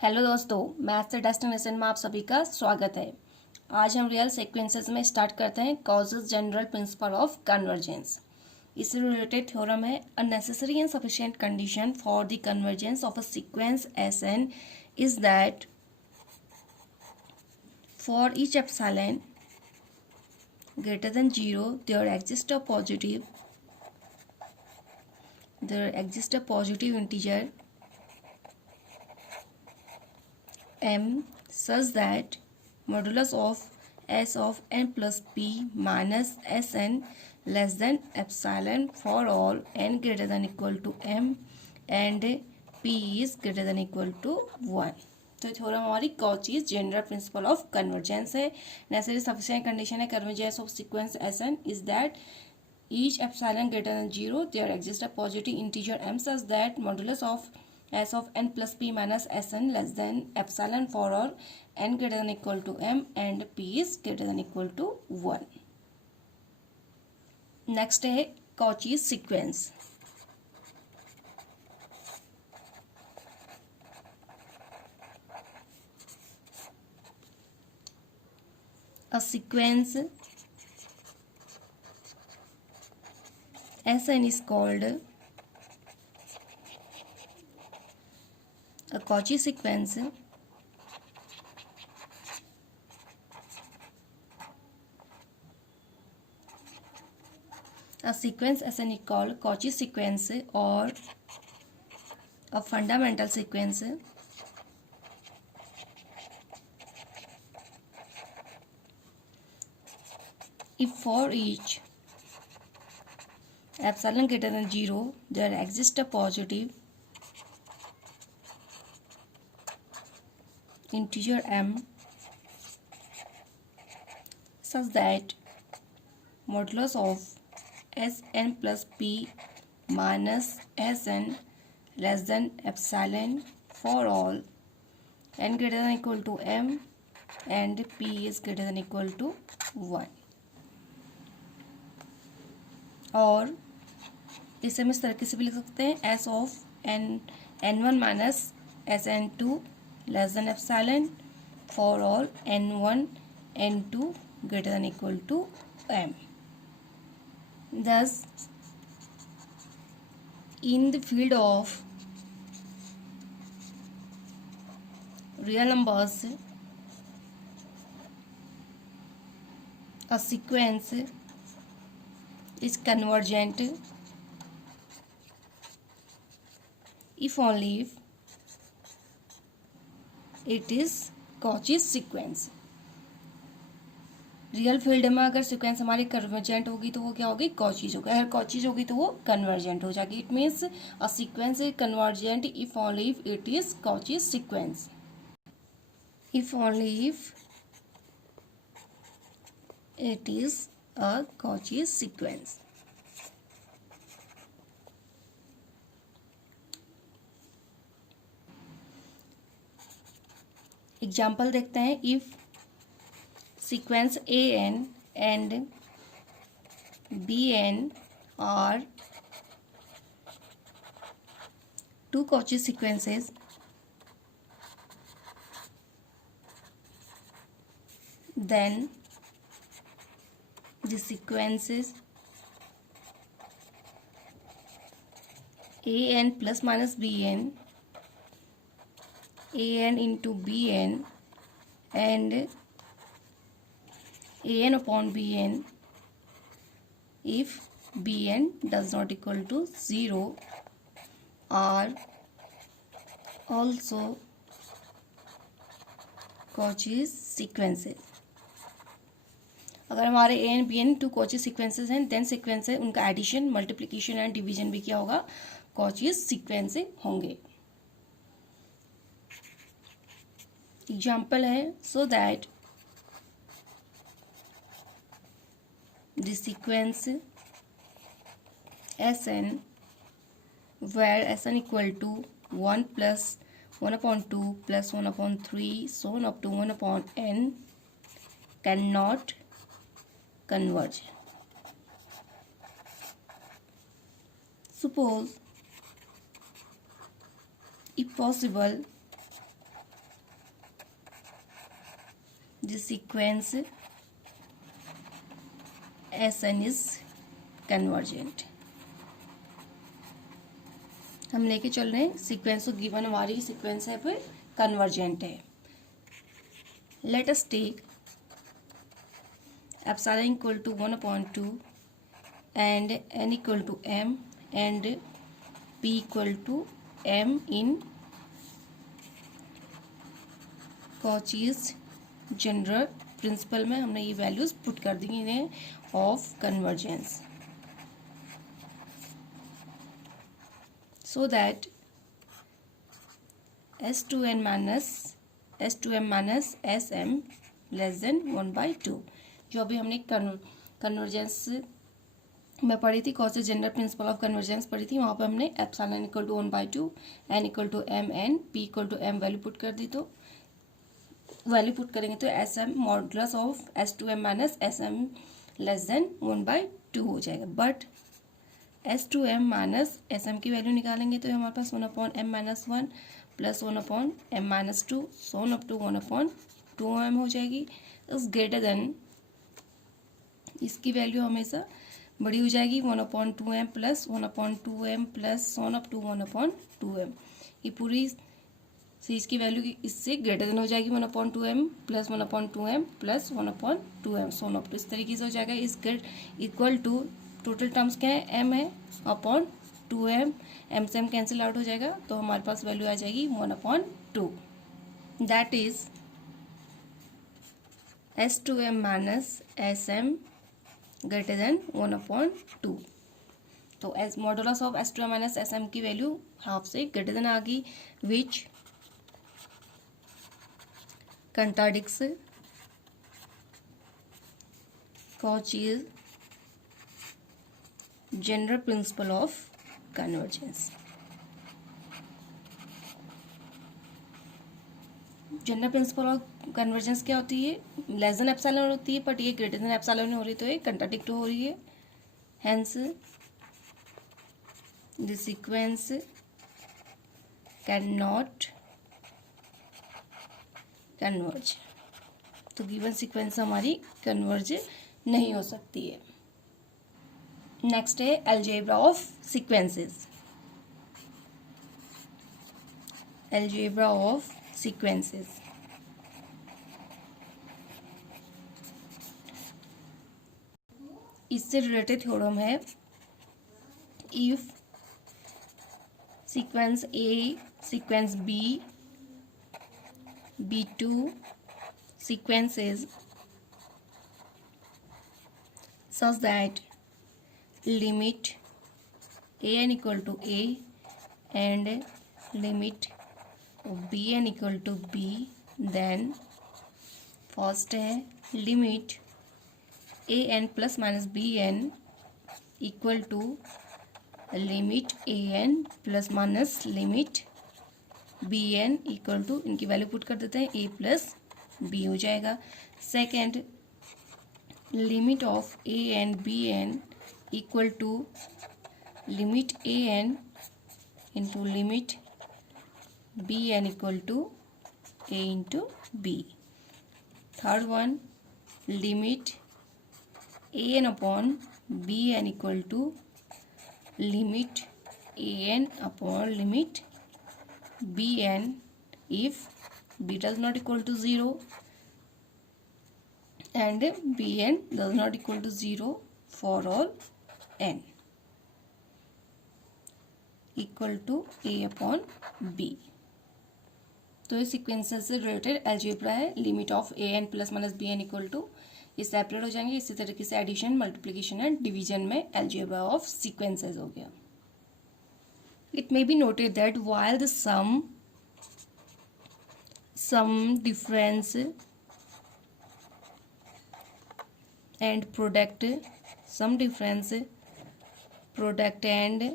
Hello दोस्तों, math से destination में आप सभी का स्वागत है। आज हम रियल सीक्वेंसेस में स्टार्ट करते हैं Cauchy's general principle of convergence. इससे रिलेटेड थ्योरम है a necessary and sufficient condition for the convergence of a sequence s n is that for each epsilon greater than 0 there exists a positive integer m such that modulus of s of n plus p minus sn less than epsilon for all n greater than equal to m and p is greater than equal to 1। तो theorem हमारी Cauchy's general principle of convergence है। Necessary sufficient condition है convergence of sequence s n is that each epsilon greater than 0 there exists a positive integer m such that modulus of s of n plus p minus sn less than epsilon for all n greater than equal to m and p is greater than equal to 1। Next है Cauchy sequence. A sequence Sn is called a Cauchy sequence Sn is called Cauchy sequence or a fundamental sequence if for each epsilon greater than 0 there exists a positive integer m such that modulus of Sn plus p minus Sn less than epsilon for all n greater than equal to m and p is greater than equal to 1। और इसे हम इस तरीके से भी लिख सकते हैं s of n one minus s n two less than epsilon for all n one n two greater than equal to m. Thus, in the field of real numbers, a sequence is convergent if only if it is Cauchy sequence। Real field में अगर sequence हमारी convergent होगी तो वो क्या होगी, Cauchy's होगी। अगर कॉचीज होगी तो वो कन्वर्जेंट हो जाएगी। It means a sequence is convergent if only if it is Cauchy sequence. If only if it is a Cauchy sequence. Example देखते हैं। If sequence an and bn are two Cauchy sequences, then the sequences an plus minus bn, an into bn and an upon bn if bn does not equal to 0 are also Cauchy sequences। अगर हमारे a n b n two Cauchy sequences हैं then sequence है उनका addition multiplication and division भी क्या होगा, Cauchy sequence होंगे। Example है so that the sequence Sn where Sn equal to 1 plus 1 upon 2 plus 1 upon 3 so on up to 1 upon n cannot converge। Suppose if possible the sequence Sn is convergent। हम लेके चल रहे हैं sequence, given हमारी sequence है फिर convergent है। Let us take epsilon equal to 1/2 and n equal to m and p equal to m in Cauchy's general principle में हमने ये वैल्यूज पुट कर दी हैं of convergence, so that s2n minus s2m minus sm less than 1/2। जो अभी हमने convergence में पढ़ी थी, Cauchy general principle of convergence पढ़ी थी, वहाँ पे हमने epsilon equal to 1/2 n equal to m n p equal to m value put कर दी। तो वैल्यू पुट करेंगे तो s m modulus of s2m minus sm less than 1/2 हो जाएगा। बट s2m माइनस sm की वैल्यू निकालेंगे तो हमारे पास 1/m minus 1 plus 1/m minus 2 so on up to 1/2m हो जाएगी। इज ग्रेटर देन, इसकी वैल्यू हमेशा बड़ी हो जाएगी 1/2m plus 1/2m plus so on up to 1/2m। ये पूरी सीरीज की वैल्यू इससे ग्रेटर देन हो जाएगी 1/2m plus 1/2m plus 1/2m so on up to, इस तरीके से हो जाएगा। इस इक्वल टू टोटल टर्म्स क्या है, m है अपॉन 2m, m से m कैंसिल आउट हो जाएगा तो हमारे पास वैल्यू आ जाएगी 1/2। That is s2m minus sm greater than 1/2। तो s modulus of s2m minus sm की वैल्यू हाफ से ग्रेटर देन आ गई, which contradicts Cauchy's general principle of convergence. General principle of convergence क्या होती है, लेस देन एप्सिलॉन होती है, बट ये ग्रेटर देन एप्सिलॉन हो रही है तो ये कंट्राडिक्ट हो रही है। Hence the sequence can not converge. तो गिवन सीक्वेंस हमारी कन्वर्ज नहीं हो सकती है। नेक्स्ट है algebra of sequences. Algebra of sequences, इससे रिलेटेड थ्योरम है, if sequence a, sequence b, B2 sequences such that limit an equal to a and limit bn equal to b, then first है limit an plus minus bn equal to limit an plus minus limit b n equal to, इनकी value put कर देते हैं, a plus b हो जाएगा। Second limit of a n b n equal to limit a n into limit b n equal to a into b. Third one limit a n upon b n equal to limit a n upon limit bn if b does not equal to 0 and bn does not equal to 0 for all n equal to a upon b। तो ये sequences से related algebra है। Limit of a n plus minus b n equal to, ये separate हो जाएंगे। इसी तरीके से एडिशन, मल्टीप्लिकेशन एंड डिवीजन में अलजेब्रा ऑफ सीक्वेंसेस हो गया। It may be noted that while the sum difference and product, sum difference product and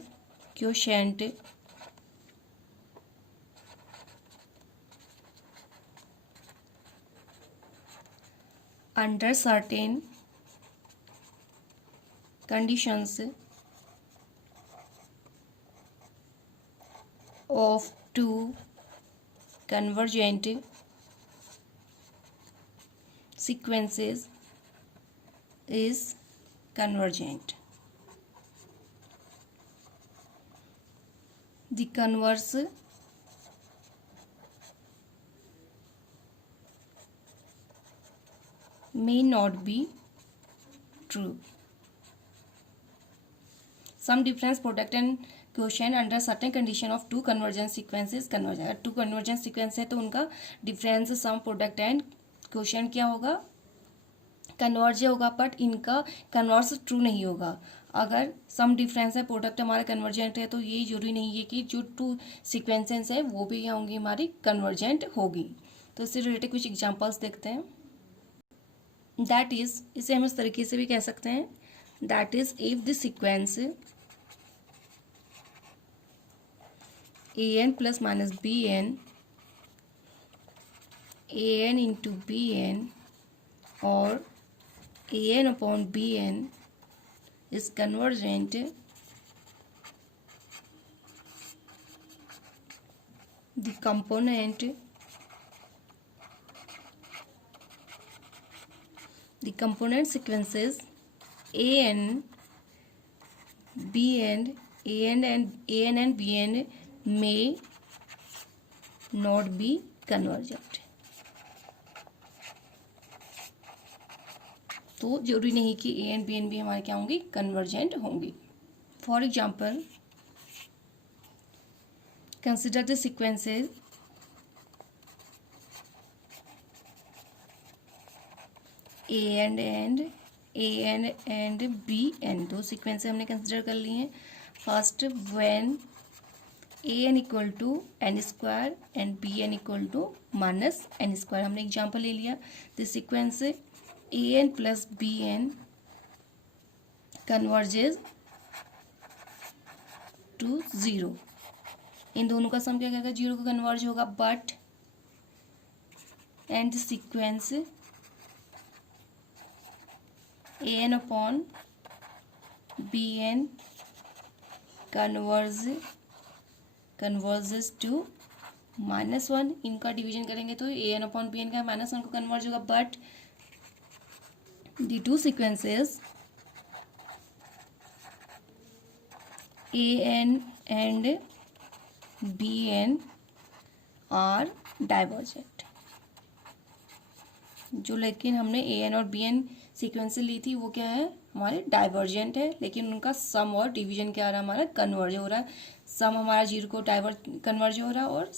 quotient under certain conditions of two convergent sequences is convergent. The converse may not be true. Some difference product and quotient under certain condition of two convergent sequences convergent. अगर two convergent sequence है तो उनका difference sum product and quotient क्या होगा, converge होगा, but इनका converse true नहीं होगा. अगर सम डिफरेंस है, प्रोडक्ट हमारा कन्वर्जेंट है, तो ये जरूरी नहीं है कि जो टू सीक्वेंसेस है वो भी क्या होंगी, हमारी कन्वर्जेंट होगी. तो इससे रिलेटेड कुछ एग्जांपल्स देखते हैं. दैट इज, इसे हम इस तरीके से भी कह सकते हैं, that is if the sequence an plus minus b n into bn or an upon bn is convergent, the component sequences an and bn may not be convergent. तो जरूरी नहीं कि ए एंड बी एन भी हमारे क्या होंगी, convergent होंगी. For example, consider the sequences a and b n. दो सीक्वेंस हमने कंसिडर कर लिए हैं. First, when a n equal to n square and b n equal to minus n square. हमने एग्जाम्पल ले लिया. The sequence a n plus b n converges to zero. इन दोनों का सम क्या करेगा, जीरो को कन्वर्ज होगा. But and sequence a n upon b n converges to -1. इनका डिवीजन करेंगे तो ए एन अपॉन बी एन का -1 को कन्वर्ज होगा. But the two sequences an and bn are divergent. जो लेकिन हमने ए एन और बी एन सीक्वेंस ली थी वो क्या है, हमारे डाइवर्जेंट है. लेकिन उनका सम और डिवीजन क्या आ रहा है, हमारा कन्वर्ज हो रहा है. सम हमारा जीरो को कन्वर्ज हो रहा है और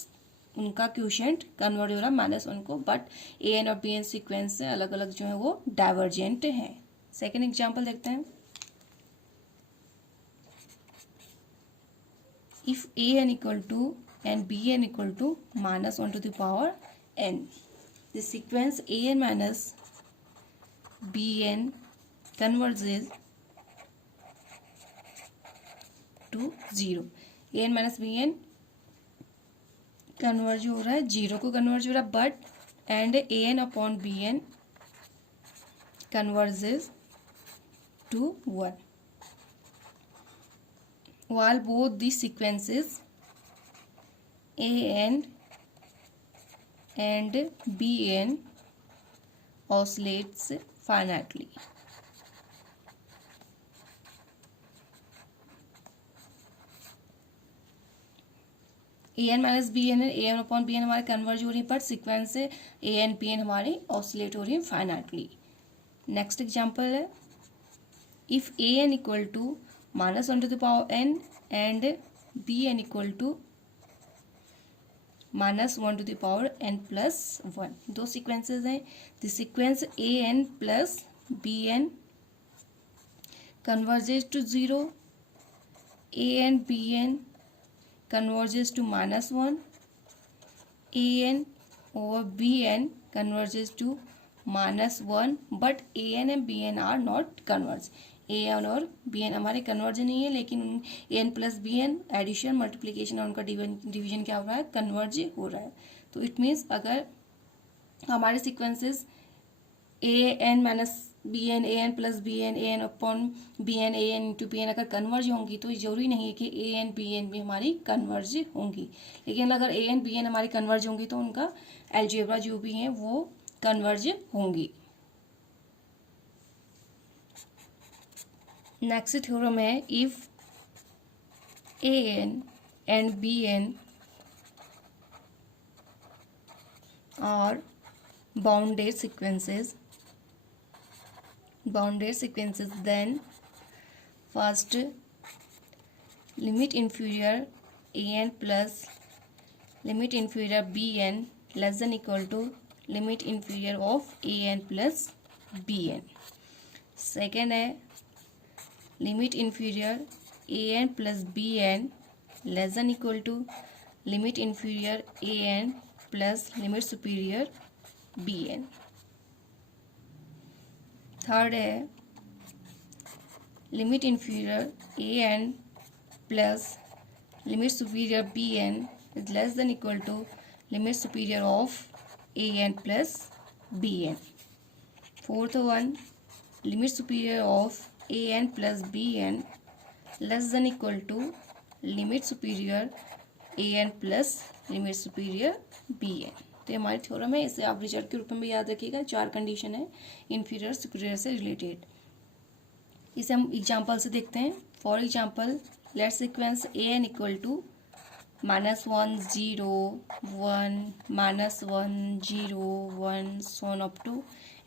उनका क्वोशिएंट कन्वर्ट हो रहा है -1 को. बट ए एन और बी एन सीक्वेंस से अलग अलग जो है वो डाइवर्जेंट है. सेकेंड एग्जाम्पल देखते हैं. If a n equal to and b n equal to -1 to the power n, the sequence a n minus b n converges to zero. A n minus b n converge हो रहा है, zero को converge हो रहा है. But and a n upon b n converges to 1. while both the sequences a n and b n oscillates finitely. A n minus b n a n upon b n हमारे converge हो रही है, but sequence से a n b n हमारे oscillate हो रही है finitely. Next example है, if a n equal to -1 to the power n and b n equal to -1 to the power n plus 1. दो सीक्वेंसेज हैं. The sequence a n plus b n converges to 0. A n b n converges to -1. a n over b n converges to -1. but a n and b n are not converge. a n और b n हमारे कन्वर्ज नहीं है, लेकिन a n plus b n addition multiplication और उनका division क्या हो रहा है, कन्वर्ज हो रहा है. तो इट मीन्स अगर हमारे sequences a n minus b n, a n plus b n, a n upon b n, a n into b N अगर कन्वर्ज होंगी तो जरूरी नहीं है कि ए एन बी एन भी हमारी कन्वर्ज होंगी. लेकिन अगर ए एन बी एन हमारी कन्वर्ज होंगी तो उनका एल्जेब्रा जो भी है वो कन्वर्ज होंगी. नेक्स्ट थ्योरम है if an and bn are bounded sequences, then first limit inferior an plus limit inferior bn less than equal to limit inferior of an plus bn. Second है limit inferior an plus bn less than equal to limit inferior an plus limit superior bn. Third है limit inferior an plus limit superior bn is less than equal to limit superior of an plus bn. Fourth one limit superior of an plus bn less than equal to limit superior an plus limit superior bn. तो ये हमारी theorem है, इसे आप result के रूप में भी याद रखिएगा. चार कंडीशन है इन्फीरियर सुपीरियर से रिलेटेड. इसे हम एग्जांपल से देखते हैं. For example let sequence an equal to -1 0 1 -1 0 1 so on up to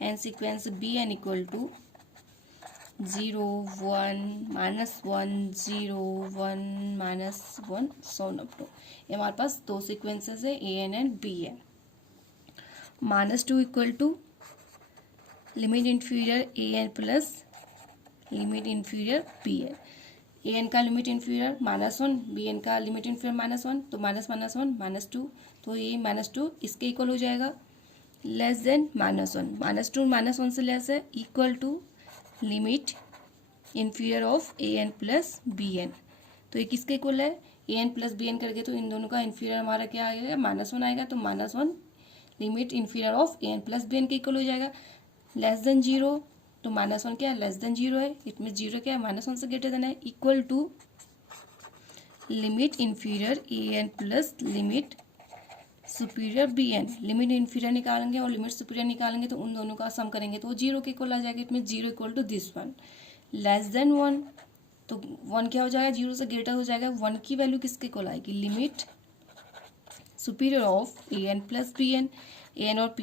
and sequence bn equal to 0 1 -1 0 1 -1 so on up to. ये हमारे पास दो सीक्वेंसेस है an and bn. -2 equal to limit inferior an plus limit inferior bn. an का limit inferior -1 bn का limit inferior -1 तो -1 -2 तो ये -2 इसके इक्वल हो जाएगा. लेस देन -1 -2 -1 से लेस है equal to limit inferior of an plus bn. तो ये किसके इक्वल है an प्लस bn करके तो इन दोनों का इंफीरियर हमारा क्या आएगा -1 आएगा. तो -1 limit inferior of an plus bn के इक्वल हो जाएगा. लेस देन 0 तो -1 क्या है लेस देन 0 है. इट मीन 0 क्या है -1 से ग्रेटर देन है equal to limit inferior an plus limit superior bn. Limit inferior निकालेंगे और लिमिट सुपीरियर निकालेंगे तो उन दोनों का सम करेंगे तो वो 0 के इक्वल आ जाएगा. It mean 0 equal to this one. Less than 1 तो 1 क्या हो जाएगा 0 से ग्रेटर हो जाएगा. 1 की वैल्यू किसके इक्वल आएगी limit superior of an plus bn. an और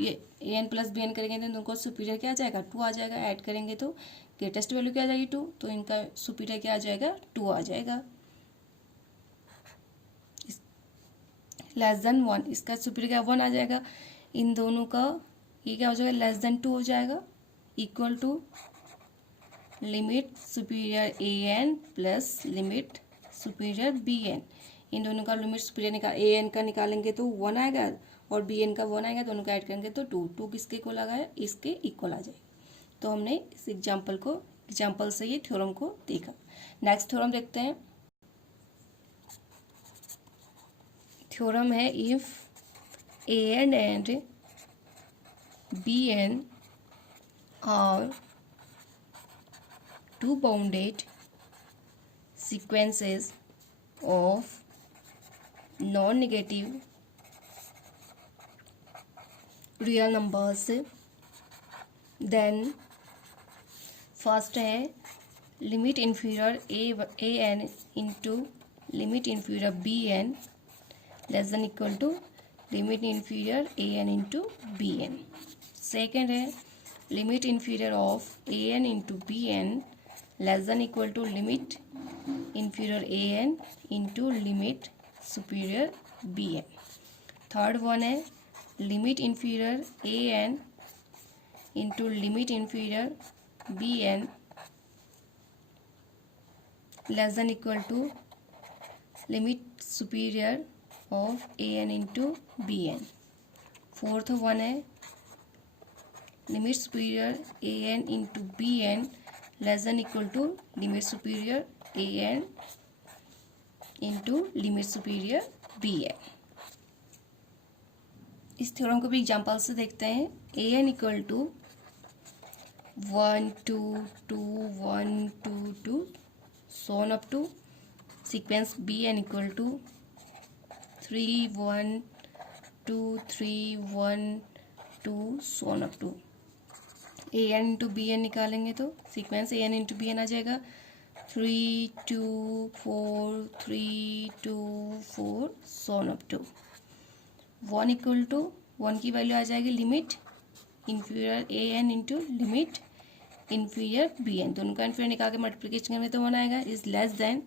an प्लस bn करेंगे तो इनको सुपीरियर क्या आ जाएगा 2 आ जाएगा. ऐड करेंगे तो ग्रेटेस्ट वैल्यू क्या आ जाएगी 2 तो इनका सुपीरियर क्या आ जाएगा 2 आ जाएगा. लेस देन 1 इसका सुपीरियर क्या 1 आ जाएगा. इन दोनों का ये क्या हो जाएगा लेस देन 2 हो जाएगा equal to limit superior an plus limit superior bn. इन दोनों का लिमिट सुपीरियर an का निकालेंगे तो 1 आएगा और bn का 1 आएगा. दोनों का ऐड करेंगे तो 2 किसके इक्वल आ गया इसके इक्वल आ जाएगा. तो हमने इस एग्जाम्पल से ये थ्योरम को देखा. नेक्स्ट थ्योरम देखते हैं. थ्योरम है if an and bn are two bounded sequences of non-negative real numbers, then first है limit inferior an into limit inferior bn less than equal to limit inferior an into bn. Second है limit inferior of an into bn less than equal to limit inferior an into limit superior bn. Third one है limit inferior an into limit inferior bn less than equal to limit superior of an into bn. Fourth one है limit superior an into bn less than equal to limit superior an into limit superior bn. इस theorem को भी example से देखते हैं. an equal to 1 2 2 1 2 2 so on up to sequence bn equal to 3 1 2 3 1 2 so on up to an into bn निकालेंगे तो sequence an into bn आ जाएगा. 3 2 4 3 2 4 so on up to 1 equal to 1 की वैल्यू आ जाएगी limit inferior a n into limit inferior b n. दोनों का inferior निकाल के मल्टीप्लीकेशन करेंगे तो 1 आएगा। Is less than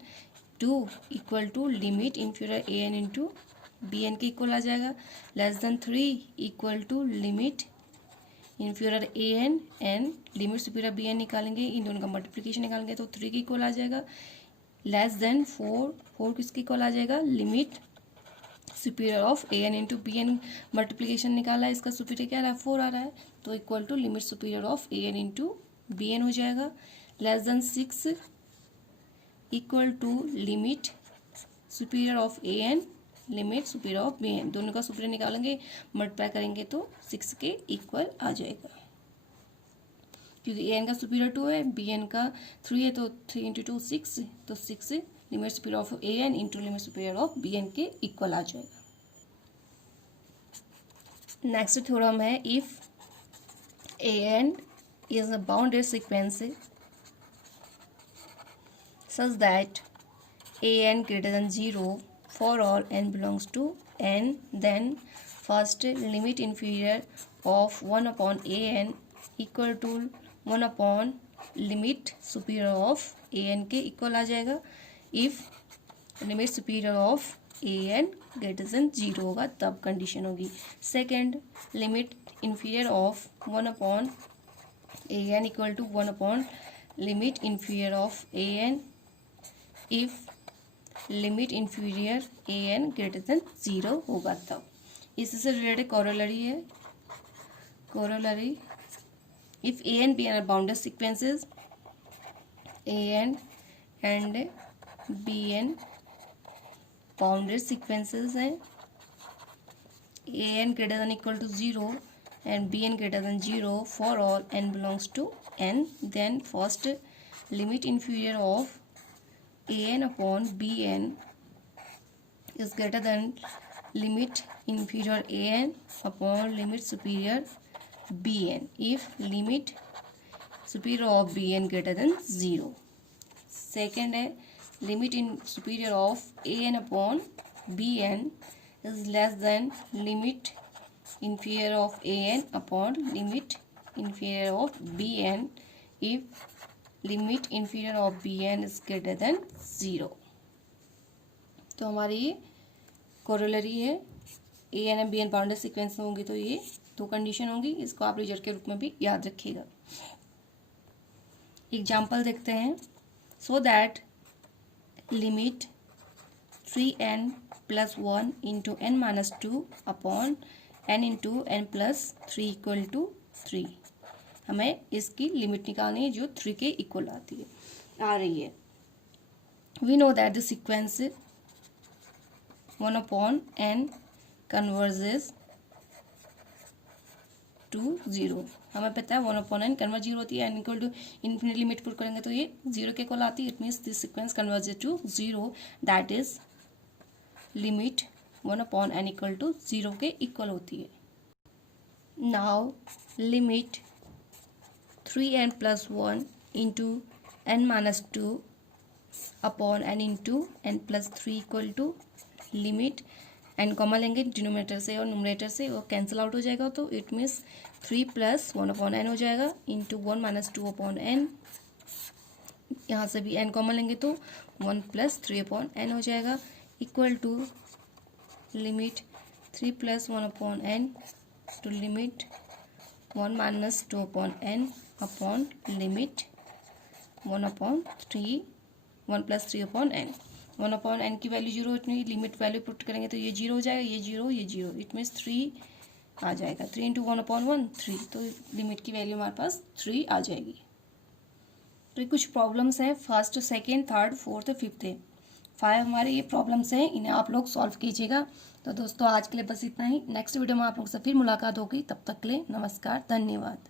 2 equal to limit inferior a n into b n के इक्वल आ जाएगा। Less than 3 equal to limit inferior a n and limit superior b n निकालेंगे, इन दोनों का मल्टीप्लीकेशन निकालेंगे तो 3 के इक्वल आ जाएगा। लेस देन 4 किसके इक्वल आ जाएगा, limit superior of a n into b n multiplication निकाला है, इसका सुपीरियर क्या आ रहा है 4 आ रहा है, तो equal to limit superior of a n into b n हो जाएगा। Less than 6 equal to limit superior of a n limit superior of b n, दोनों का सुपीरियर निकालेंगे मल्टीप्लाई करेंगे तो 6 के इक्वल आ जाएगा। क्योंकि ए एन का सुपीरियर 2 है, बी एन का 3 है, तो 3 इंटू 2 6, तो 6 limit superior of a n into limit superior of b n के इक्वल आ जाएगा। नेक्स्ट थ्योरम है, if a n is a bounded sequence such that a n greater than 0 for all n belongs to n, then first limit inferior of 1 upon a n equal to 1 upon limit superior of a n के equal आ जाएगा। if limit superior of a n greater than 0 होगा तब condition होगी। Second limit inferior of 1 upon a n equal to 1 upon limit inferior of a n if limit inferior a n greater than 0 होगा तब। इससे related corollary है, corollary if a n b n are bounded sequences, a n and b n bounded sequences है, a n greater than equal to 0 and b n greater than 0 for all n belongs to n, then first limit inferior of a n upon b n is greater than limit inferior a n upon limit superior b n if limit superior of b n greater than 0. Second है limit in superior of a n upon b n is less than limit inferior of a n upon limit inferior of b n if limit inferior of b n is greater than 0। तो हमारी ये corollary है, a n and b n bounded sequence में होंगी तो ये दो condition होंगी, इसको आप रिजल्ट के रूप में भी याद रखिएगा। एग्जाम्पल देखते हैं, so that limit 3n + 1 into n minus 2 upon n into n plus 3 equal to 3, हमें इसकी लिमिट निकालनी है जो 3 के इक्वल आ रही है। We know that the sequence 1 upon n converges to 0, हमें पता है 1 upon n कन्वर्ज 0 होती है, n equal to infinite limit put करेंगे तो ये 0 के इक्वल आती है। It means this sequence converges to 0, that is limit 1 upon n equal to 0 के इक्वल होती है। Now limit 3n + 1 into n minus 2 upon n into n plus 3 equal to limit n common लेंगे denominator से और numerator से, वो cancel out हो जाएगा, तो इट मीन्स 3 + 1 upon n हो जाएगा इंटू 1 - 2 upon n, यहाँ से भी n कॉमन लेंगे तो 1 + 3 upon n हो जाएगा, equal to limit 3 + 1 upon n to limit 1 - 2 upon n upon limit 1 upon 3 1 + 3 upon n। 1 upon n की वैल्यू 0, इतनी लिमिट वैल्यू पुट करेंगे तो ये 0 हो जाएगा, ये 0 ये 0, इट मीन्स 3 आ जाएगा। 3 इंटू 1 upon 1 3, तो लिमिट की वैल्यू हमारे पास 3 आ जाएगी। तो ये कुछ प्रॉब्लम्स हैं, first second third fourth fifth है, 5 हमारे ये प्रॉब्लम्स हैं, इन्हें आप लोग सॉल्व कीजिएगा। तो दोस्तों आज के लिए बस इतना ही, नेक्स्ट वीडियो में आप लोग से फिर मुलाकात होगी, तब तक के लिए नमस्कार, धन्यवाद।